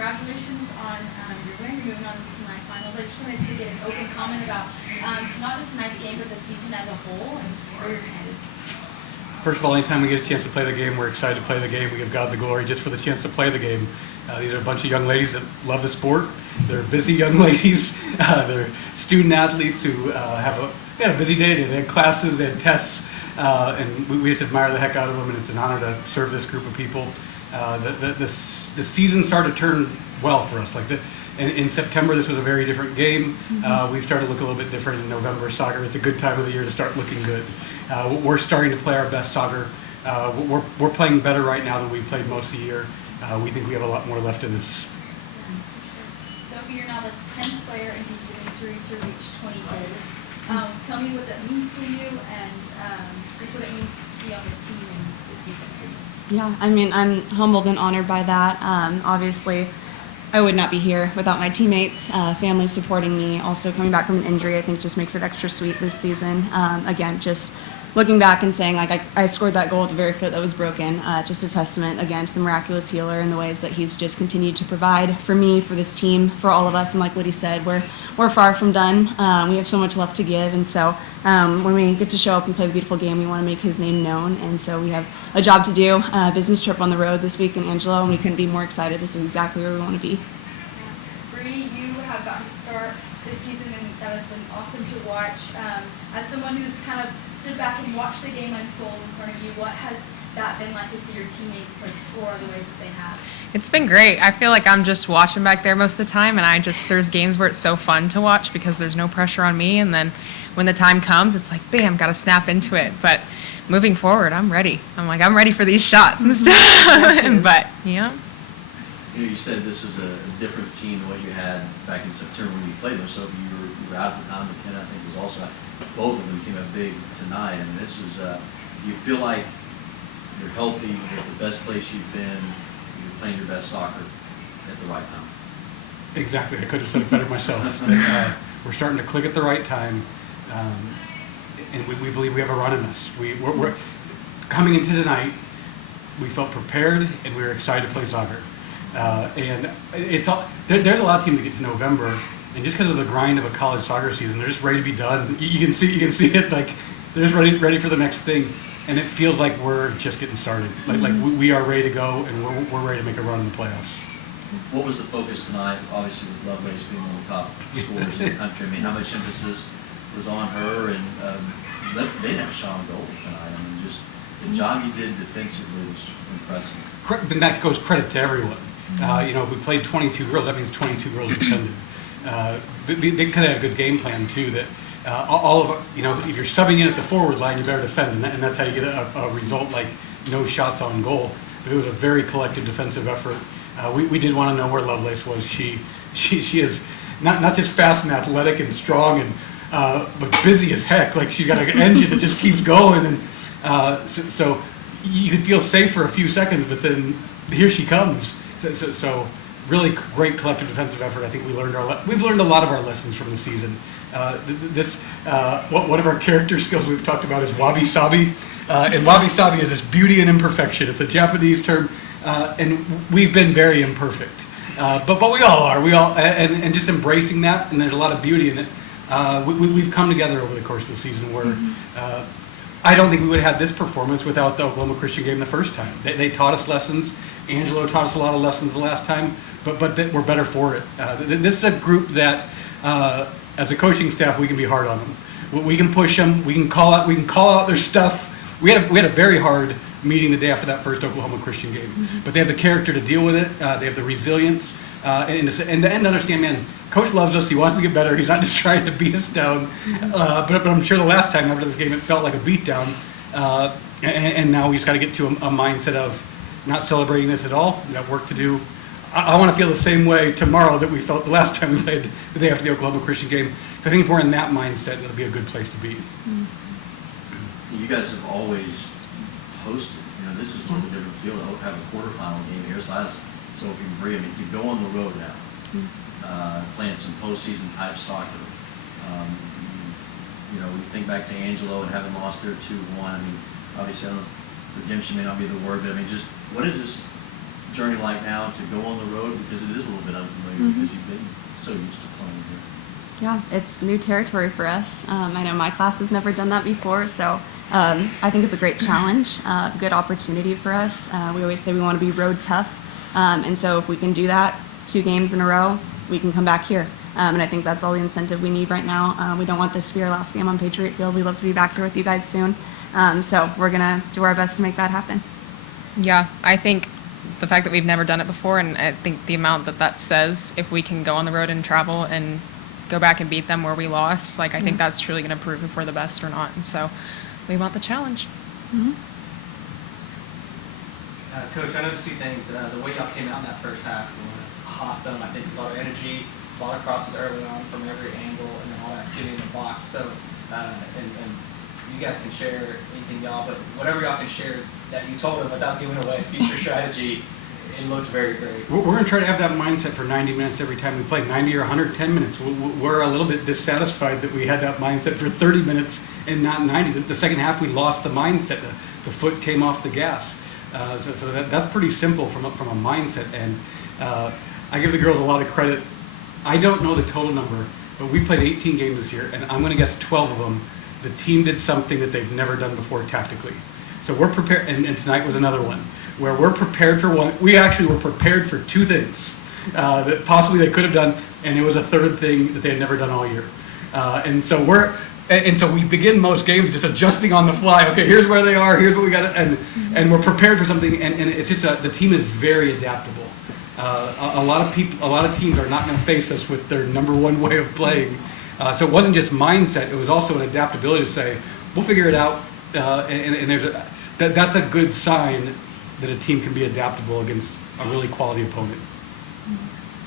congratulations on your win. You're moving on to the semifinals. I just wanted to get an open comment about not just tonight's game, but the season as a whole and where you're headed. First of all, anytime we get a chance to play the game, we're excited to play the game. We give God the glory just for the chance to play the game. These are a bunch of young ladies that love the sport. They're busy young ladies. They're student athletes who they had a busy day. They had classes, they had tests, and we just admire the heck out of them, and it's an honor to serve this group of people. The season started to turn well for us. In September, this was a very different game. We've started to look a little bit different in November. Soccer, it's a good time of the year to start looking good. We're starting to play our best soccer. We're playing better right now than we played most of the year. We think we have a lot more left in this. Sophia, you're now the 10th player in DBU history to reach 20 goals. Tell me what that means for you and just what it means to be on this team and this season for you. Yeah, I mean, I'm humbled and honored by that. Obviously, I would not be here without my teammates, family supporting me. Also, coming back from an injury, I think just makes it extra sweet this season. Again, just looking back and saying, I scored that goal at the very foot that was broken. Just a testament, again, to the miraculous healer and the ways that he's just continued to provide for me, for this team, for all of us. And like what he said, we're far from done. We have so much left to give. And so when we get to show up and play the beautiful game, we want to make his name known. And so we have a job to do, a business trip on the road this week in Angelo, and we couldn't be more excited. This is exactly where we want to be. Breanna, you have gotten to start this season, and that has been awesome to watch. As someone who's kind of stood back and watched the game unfold in front of you, what has that been like to see your teammates score the ways that they have? It's been great. I feel like I'm just watching back there most of the time, and there's games where it's so fun to watch because there's no pressure on me, and then when the time comes, it's like, bam, got to snap into it. But moving forward, I'm ready. I'm ready for these shots and stuff. But, yeah. You said this is a different team than what you had back in September when you played them. So you were out at the time, but Ken, I think, was also out. Both of them came up big tonight. I mean, this is, you feel like you're healthy, you're at the best place you've been, you're playing your best soccer at the right time. Exactly. I could have said it better myself. We're starting to click at the right time, and we believe we have a run in us. We're coming into tonight, we felt prepared, and we were excited to play soccer. And it's all, there's a lot of teams that get to November, and just because of the grind of a college soccer season, they're just ready to be done. You can see it, like they're just ready for the next thing, and it feels like we're just getting started. Like we are ready to go, and we're ready to make a run in the playoffs. What was the focus tonight? Obviously, with Lovelace being one of the top scorers in the country. I mean, how much emphasis was on her? And they didn't have a shot on goal tonight. I mean, just the job you did defensively was impressive. Then that goes credit to everyone. If we played 22 girls, that means 22 girls defended. They kind of had a good game plan too. That all of if you're subbing in at the forward line, you better defend, and that's how you get a result like no shots on goal. But it was a very collective defensive effort. We did want to know where Lovelace was. She is not just fast and athletic and strong and but busy as heck. Like she's got an engine that just keeps going, and so you could feel safe for a few seconds, but then here she comes. So really great collective defensive effort. I think we've learned a lot of our lessons from the season. One of our character skills we've talked about is wabi-sabi, and wabi-sabi is this beauty and imperfection. It's a Japanese term, and we've been very imperfect, but we all are. And just embracing that, and there's a lot of beauty in it. We've come together over the course of the season where I don't think we would have had this performance without the Oklahoma Christian game the first time. They taught us lessons. Angelo taught us a lot of lessons the last time, but we're better for it. This is a group that, as a coaching staff, we can be hard on them. We can push them. We can call out their stuff. We had a very hard meeting the day after that first Oklahoma Christian game, but they have the character to deal with it. They have the resilience, and to understand, man, Coach loves us. He wants to get better. He's not just trying to beat us down. But I'm sure the last time after this game, it felt like a beatdown, and now we just got to get to a mindset of not celebrating this at all. We got work to do. I want to feel the same way tomorrow that we felt the last time we played the day after the Oklahoma Christian game. I think if we're in that mindset, it'll be a good place to be. You guys have always hosted. This is a little different feel. I have a quarterfinal game here, so Sophia and Breanna, to go on the road now, playing some postseason type soccer. We think back to Angelo and having lost there 2-1. I mean, obviously, redemption may not be the word, but I mean, just what does this journey like now to go on the road, because it is a little bit unfamiliar, because you've been so used to playing here? Yeah, it's new territory for us. I know my class has never done that before, so I think it's a great challenge, good opportunity for us. We always say we want to be road tough, and so if we can do that 2 games in a row, we can come back here. And I think that's all the incentive we need right now. We don't want this to be our last game on Patriot Field. We'd love to be back here with you guys soon. So we're going to do our best to make that happen. Yeah, I think the fact that we've never done it before, and I think the amount that says, if we can go on the road and travel and go back and beat them where we lost, like, I think that's truly going to prove if we're the best or not. And so we want the challenge. Coach, I noticed 2 things. The way y'all came out in that first half was awesome. I think a lot of energy, a lot of crosses early on from every angle, and then all the activity in the box. So, and you guys can share anything y'all, but whatever y'all can share that you told them without giving away future strategy, it looked very great. We're going to try to have that mindset for 90 minutes every time we play, 90 or 110 minutes. We're a little bit dissatisfied that we had that mindset for 30 minutes and not 90. The second half, we lost the mindset. The foot came off the gas. So that's pretty simple from a mindset. And I give the girls a lot of credit. I don't know the total number, but we played 18 games this year, and I'm going to guess 12 of them, the team did something that they've never done before tactically. So we're prepared, and tonight was another one, where we're prepared for one. We actually were prepared for 2 things that possibly they could have done, and it was a third thing that they had never done all year. And so we begin most games just adjusting on the fly. Okay, here's where they are, here's what we got, and we're prepared for something, and it's just the team is very adaptable. A lot of teams are not going to face us with their number one way of playing. So it wasn't just mindset; it was also an adaptability to say, we'll figure it out. And that's a good sign that a team can be adaptable against a really quality opponent.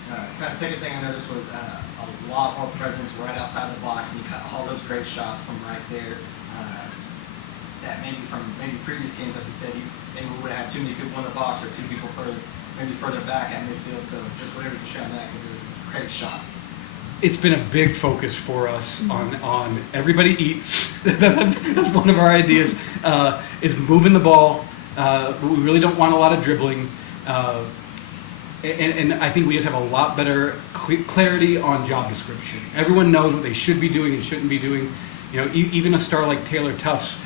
Kind of second thing I noticed was a lot more presence right outside the box, and you got all those great shots from right there. That maybe from previous games, like you said, maybe we would have had too many people in the box or 2 people further back at midfield. So just whatever you can share on that, because they're great shots. It's been a big focus for us on everybody eats. That's one of our ideas, is moving the ball. We really don't want a lot of dribbling. And I think we just have a lot better clarity on job description. Everyone knows what they should be doing and shouldn't be doing. You know, even a star like Taylor Tufts,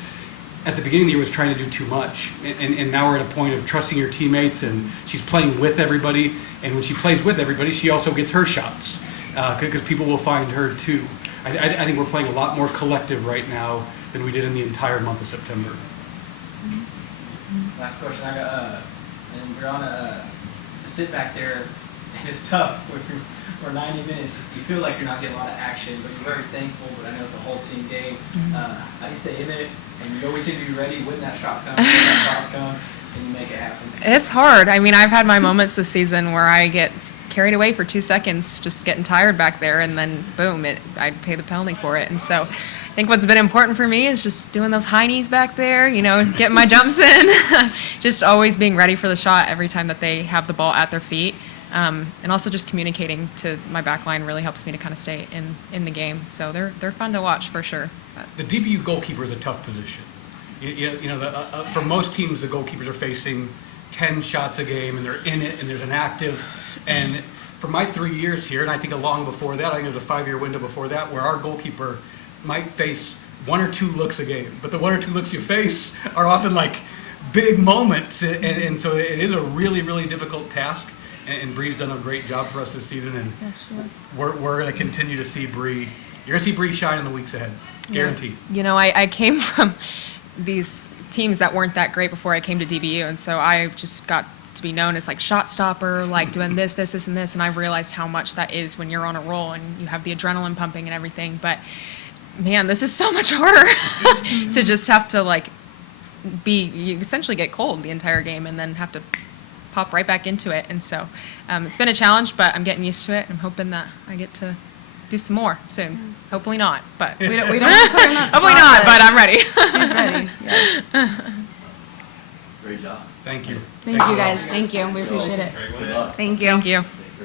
at the beginning of the year was trying to do too much. And now we're at a point of trusting your teammates, and she's playing with everybody. And when she plays with everybody, she also gets her shots, because people will find her too. I think we're playing a lot more collective right now than we did in the entire month of September. Last question I got, and Breanna, to sit back there, and it's tough for 90 minutes. You feel like you're not getting a lot of action, but you're very thankful. But I know it's a whole team game. How do you stay in it? And you always seem to be ready when that shot comes, when that cross comes, and you make it happen. It's hard. I mean, I've had my moments this season where I get carried away for 2 seconds, just getting tired back there, and then boom, I pay the penalty for it. And so I think what's been important for me is just doing those high knees back there, you know, getting my jumps in, just always being ready for the shot every time that they have the ball at their feet. And also just communicating to my back line really helps me to kind of stay in the game. So they're fun to watch for sure. The DBU goalkeeper is a tough position. For most teams, the goalkeepers are facing 10 shots a game, and they're in it, and there's an active. And for my 3 years here, and I think long before that, I think there's a 5-year window before that, where our goalkeeper might face 1 or 2 looks a game. But the 1 or 2 looks you face are often like big moments, and so it is a really, really difficult task. And Bree's done a great job for us this season, and we're going to continue to see Bree. You're going to see Bree shine in the weeks ahead, guaranteed. Yes. You know, I came from these teams that weren't that great before I came to DBU, and so I just got to be known as like shot stopper, like doing this, and this, and I realized how much that is when you're on a roll and you have the adrenaline pumping and everything. But man, this is so much harder to just have to like you essentially get cold the entire game and then have to pop right back into it. And so it's been a challenge, but I'm getting used to it. I'm hoping that I get to do some more soon. Hopefully not, but We don't put her in that hopefully spot, not, but I'm ready. She's ready. Yes. Great job. Thank you. Thank you guys. Thank you. We appreciate it. Good luck. Thank you. Thank you.